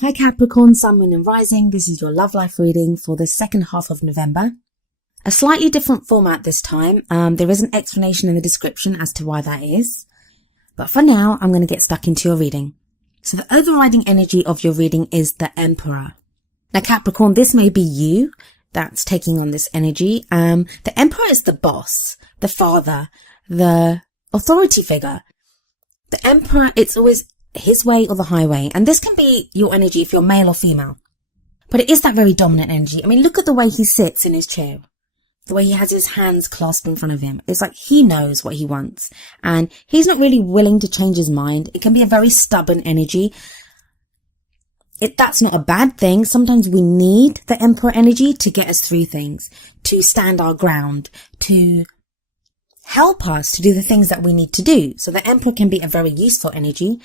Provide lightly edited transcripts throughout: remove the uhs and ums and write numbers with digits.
Hi Capricorn, Sun, Moon and Rising. This is your love life reading for the second half of November. A slightly different format this time. There is an explanation in the description as to why that is. But for now, I'm going to get stuck into your reading. So the overriding energy of your reading is the Emperor. Now Capricorn, this may be you that's taking on this energy. The Emperor is the boss, the father, the authority figure. The Emperor, it's always his way or the highway. And this can be your energy if you're male or female. But it is that very dominant energy. I mean, look at the way he sits in his chair. The way he has his hands clasped in front of him. It's like he knows what he wants. And he's not really willing to change his mind. It can be a very stubborn energy. That's not a bad thing. Sometimes we need the Emperor energy to get us through things. To stand our ground. To help us to do the things that we need to do. So the Emperor can be a very useful energy.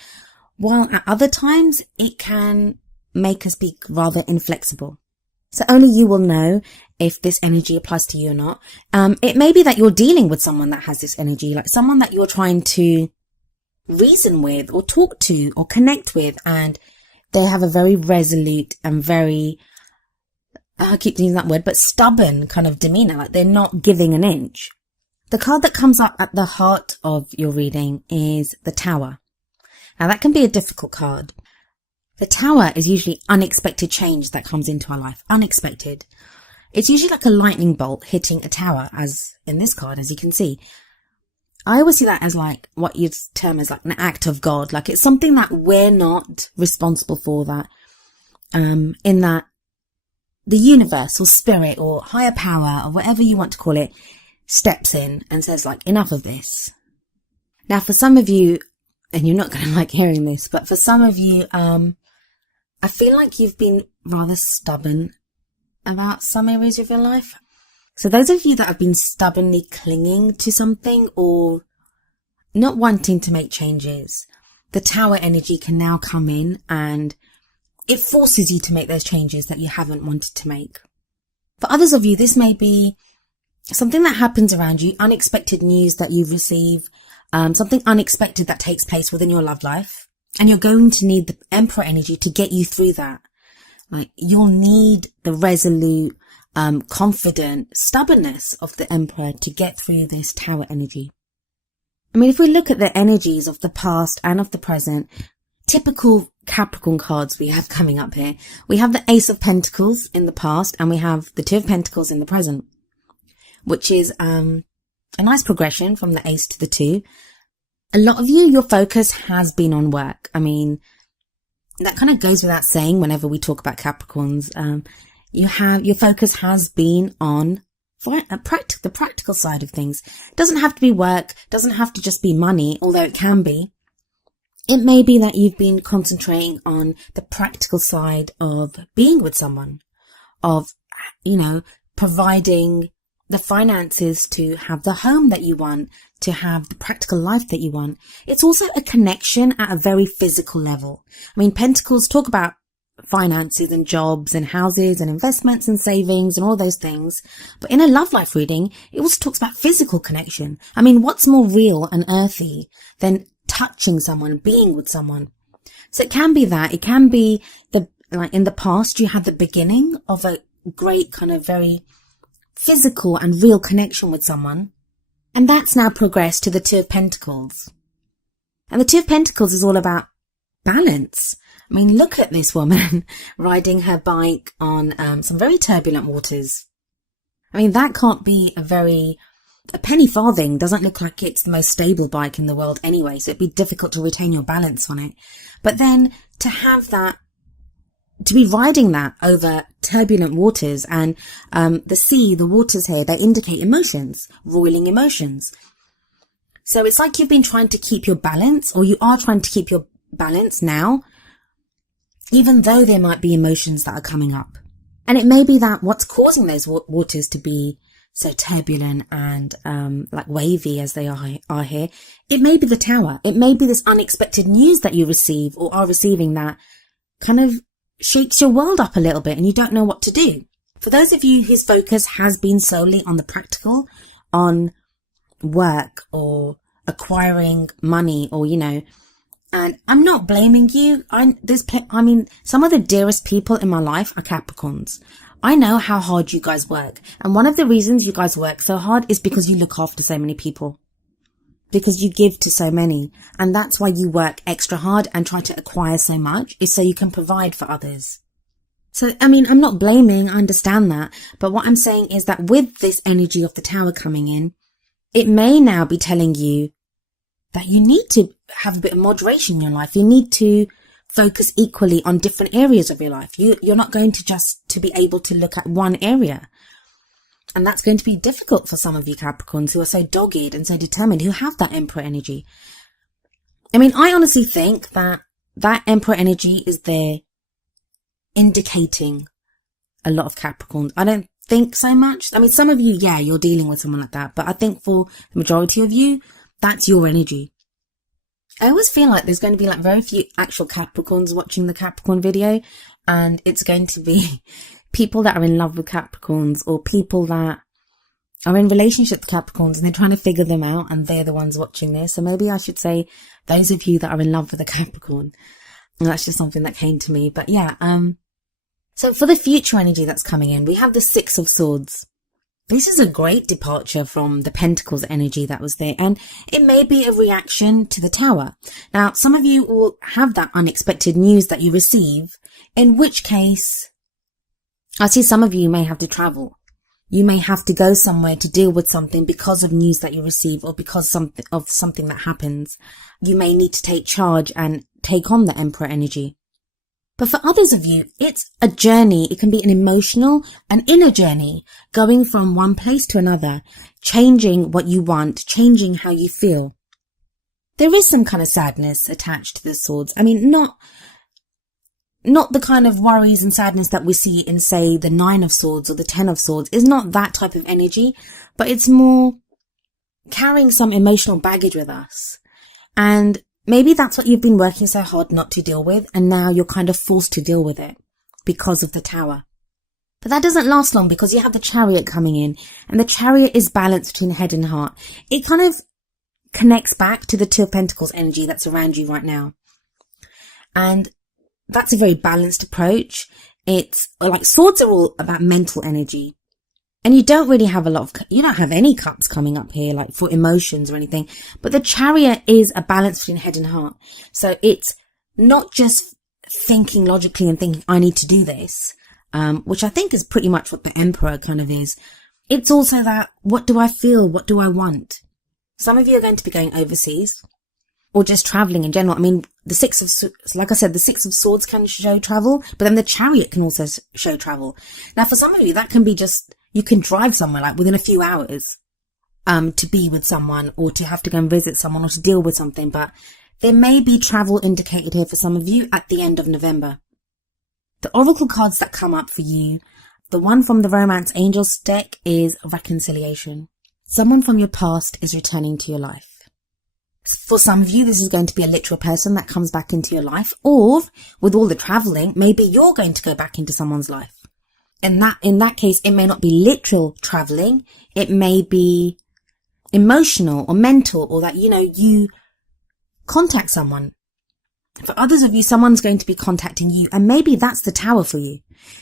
While at other times, it can make us be rather inflexible. So only you will know if this energy applies to you or not. It may be that you're dealing with someone that has this energy, like someone that you're trying to reason with or talk to or connect with, and they have a very resolute and very, I keep using that word, but stubborn kind of demeanor, like they're not giving an inch. The card that comes up at the heart of your reading is the Tower. Now that can be a difficult card. The Tower is usually unexpected change that comes into our life. Unexpected. It's usually like a lightning bolt hitting a tower, as in this card, as you can see. I always see that as like what you'd term as like an act of God. Like it's something that we're not responsible for, that in that the universe or spirit or higher power or whatever you want to call it steps in and says like, enough of this. Now for some of you, and you're not going to like hearing this, but for some of you, I feel like you've been rather stubborn about some areas of your life. So those of you that have been stubbornly clinging to something or not wanting to make changes, the Tower energy can now come in and it forces you to make those changes that you haven't wanted to make. For others of you, this may be something that happens around you, unexpected news that you receive, something unexpected that takes place within your love life. And you're going to need the Emperor energy to get you through that. Like you'll need the resolute, confident stubbornness of the Emperor to get through this Tower energy. I mean, if we look at the energies of the past and of the present, typical Capricorn cards we have coming up here. We have the Ace of Pentacles in the past and we have the Two of Pentacles in the present, which is a nice progression from the Ace to the Two. A lot of you, your focus has been on work. I mean, that kind of goes without saying whenever we talk about Capricorns. Your focus has been on the practical side of things. It doesn't have to be work, doesn't have to just be money, although it can be. It may be that you've been concentrating on the practical side of being with someone, of, providing the finances to have the home that you want, to have the practical life that you want. It's also a connection at a very physical level. I mean, Pentacles talk about finances and jobs and houses and investments and savings and all those things. But in a love life reading, it also talks about physical connection. I mean, what's more real and earthy than touching someone, being with someone? So it can be that. It can be like in the past, you had the beginning of a great kind of very physical and real connection with someone. And that's now progressed to the Two of Pentacles. And the Two of Pentacles is all about balance. I mean, look at this woman riding her bike on some very turbulent waters. I mean, that can't be a penny farthing doesn't look like it's the most stable bike in the world anyway, so it'd be difficult to retain your balance on it. But then to have that, to be riding that over turbulent waters, and the sea, the waters here, they indicate emotions, roiling emotions. So it's like you've been trying to keep your balance, or you are trying to keep your balance now, even though there might be emotions that are coming up. And it may be that what's causing those waters to be so turbulent and like wavy as they are here, it may be the Tower. It may be this unexpected news that you receive or are receiving that kind of shakes your world up a little bit and you don't know what to do. For those of you whose focus has been solely on the practical, on work or acquiring money or, And I'm not blaming you. Some of the dearest people in my life are Capricorns. I know how hard you guys work. And one of the reasons you guys work so hard is because you look after so many people. Because you give to so many. And that's why you work extra hard and try to acquire so much, is so you can provide for others. So, I'm not blaming, I understand that. But what I'm saying is that with this energy of the Tower coming in, it may now be telling you that you need to have a bit of moderation in your life. You need to focus equally on different areas of your life. You're not going to just to be able to look at one area. And that's going to be difficult for some of you Capricorns who are so dogged and so determined, who have that Emperor energy. I honestly think that Emperor energy is there indicating a lot of Capricorns. I don't think so much. Some of you, yeah, you're dealing with someone like that. But I think for the majority of you, that's your energy. I always feel like there's going to be like very few actual Capricorns watching the Capricorn video, and it's going to be people that are in love with Capricorns, or people that are in relationship with Capricorns and they're trying to figure them out, and they're the ones watching this. So maybe I should say those of you that are in love with a Capricorn. And that's just something that came to me. But yeah, so for the future energy that's coming in, we have the Six of Swords. This is a great departure from the Pentacles energy that was there, and it may be a reaction to the Tower. Now, some of you will have that unexpected news that you receive, in which case, I see some of you may have to travel. You may have to go somewhere to deal with something because of news that you receive, or because of something that happens. You may need to take charge and take on the Emperor energy. But for others of you, it's a journey. It can be an emotional, an inner journey, going from one place to another, changing what you want, changing how you feel. There is some kind of sadness attached to the swords. Not the kind of worries and sadness that we see in, say, the Nine of Swords or the Ten of Swords. It's not that type of energy, but it's more carrying some emotional baggage with us. And maybe that's what you've been working so hard not to deal with, and now you're kind of forced to deal with it because of the Tower. But that doesn't last long, because you have the Chariot coming in, and the Chariot is balanced between head and heart. It kind of connects back to the Two of Pentacles energy that's around you right now. And that's a very balanced approach. It's like swords are all about mental energy. And you don't really have you don't have any cups coming up here, like for emotions or anything. But the Chariot is a balance between head and heart. So it's not just thinking logically and thinking, I need to do this, which I think is pretty much what the Emperor kind of is. It's also that, what do I feel? What do I want? Some of you are going to be going overseas, or just traveling in general. The Six of Swords can show travel, but then the Chariot can also show travel. Now, for some of you, that can be just, you can drive somewhere like within a few hours, to be with someone, or to have to go and visit someone, or to deal with something. But there may be travel indicated here for some of you at the end of November. The Oracle cards that come up for you, the one from the Romance Angels deck is reconciliation. Someone from your past is returning to your life. For some of you, this is going to be a literal person that comes back into your life, or with all the traveling, maybe you're going to go back into someone's life. And in that case, it may not be literal traveling. It may be emotional or mental, or that, you contact someone. For others of you, someone's going to be contacting you, and maybe that's the Tower for you.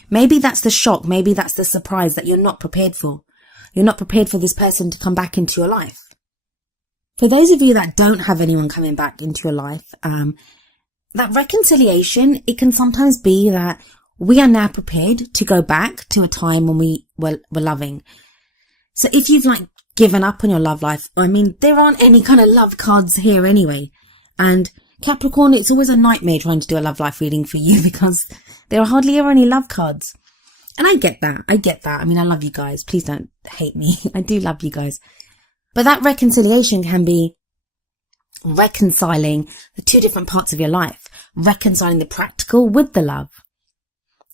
Maybe that's the shock. Maybe that's the surprise that you're not prepared for. You're not prepared for this person to come back into your life. For those of you that don't have anyone coming back into your life, that reconciliation, it can sometimes be that we are now prepared to go back to a time when we were loving. So if you've given up on your love life, there aren't any kind of love cards here anyway. And Capricorn, it's always a nightmare trying to do a love life reading for you, because there are hardly ever any love cards. And I get that. I love you guys. Please don't hate me. I do love you guys. But that reconciliation can be reconciling the two different parts of your life, reconciling the practical with the love.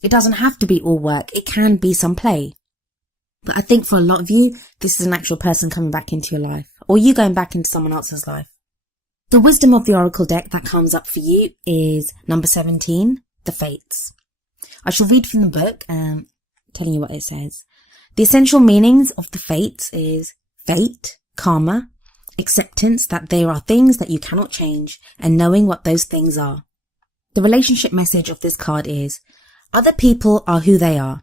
It doesn't have to be all work. It can be some play. But I think for a lot of you, this is an actual person coming back into your life, or you going back into someone else's life. The wisdom of the Oracle deck that comes up for you is number 17, the Fates. I shall read from the book, telling you what it says. The essential meanings of the Fates is fate, karma, acceptance that there are things that you cannot change, and knowing what those things are. The relationship message of this card is, other people are who they are.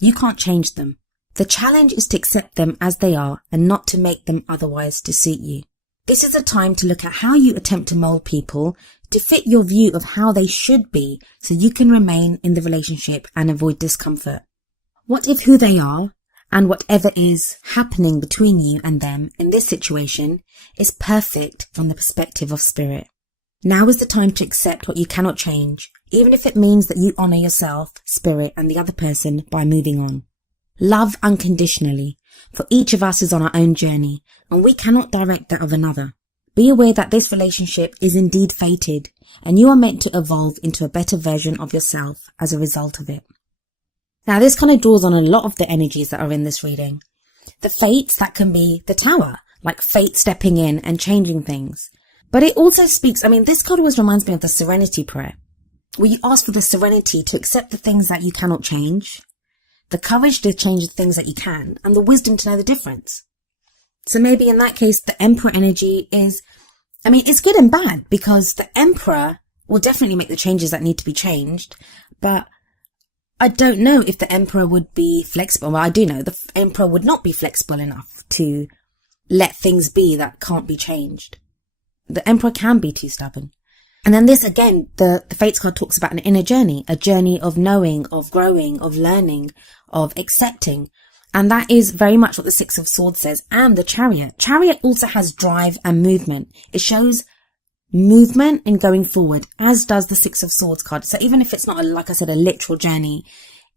You can't change them. The challenge is to accept them as they are and not to make them otherwise to suit you. This is a time to look at how you attempt to mold people to fit your view of how they should be so you can remain in the relationship and avoid discomfort. What if who they are and whatever is happening between you and them in this situation is perfect from the perspective of spirit? Now is the time to accept what you cannot change, even if it means that you honor yourself, spirit, and the other person by moving on. Love unconditionally, for each of us is on our own journey, and we cannot direct that of another. Be aware that this relationship is indeed fated, and you are meant to evolve into a better version of yourself as a result of it. Now, this kind of draws on a lot of the energies that are in this reading. The fates, that can be the tower, like fate stepping in and changing things. But it also speaks, this card always reminds me of the serenity prayer, where you ask for the serenity to accept the things that you cannot change, the courage to change the things that you can, and the wisdom to know the difference. So maybe in that case, the Emperor energy is, it's good and bad, because the Emperor will definitely make the changes that need to be changed, but I don't know if the Emperor would be flexible. Well, I do know the Emperor would not be flexible enough to let things be that can't be changed. The Emperor can be too stubborn. And then this again, the Fates card talks about an inner journey, a journey of knowing, of growing, of learning, of accepting. And that is very much what the Six of Swords says, and the Chariot. Chariot also has drive and movement. It shows movement in going forward, as does the Six of Swords card. So even if it's not, like I said, a literal journey,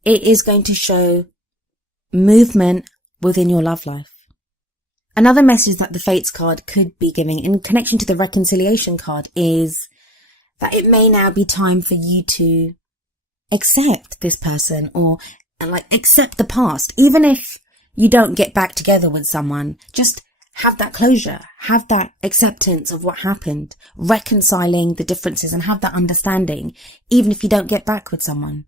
it is going to show movement within your love life. Another message that the Fates card could be giving in connection to the Reconciliation card is that it may now be time for you to accept this person and accept the past. Even if you don't get back together with someone, just have that closure, have that acceptance of what happened, reconciling the differences and have that understanding, even if you don't get back with someone.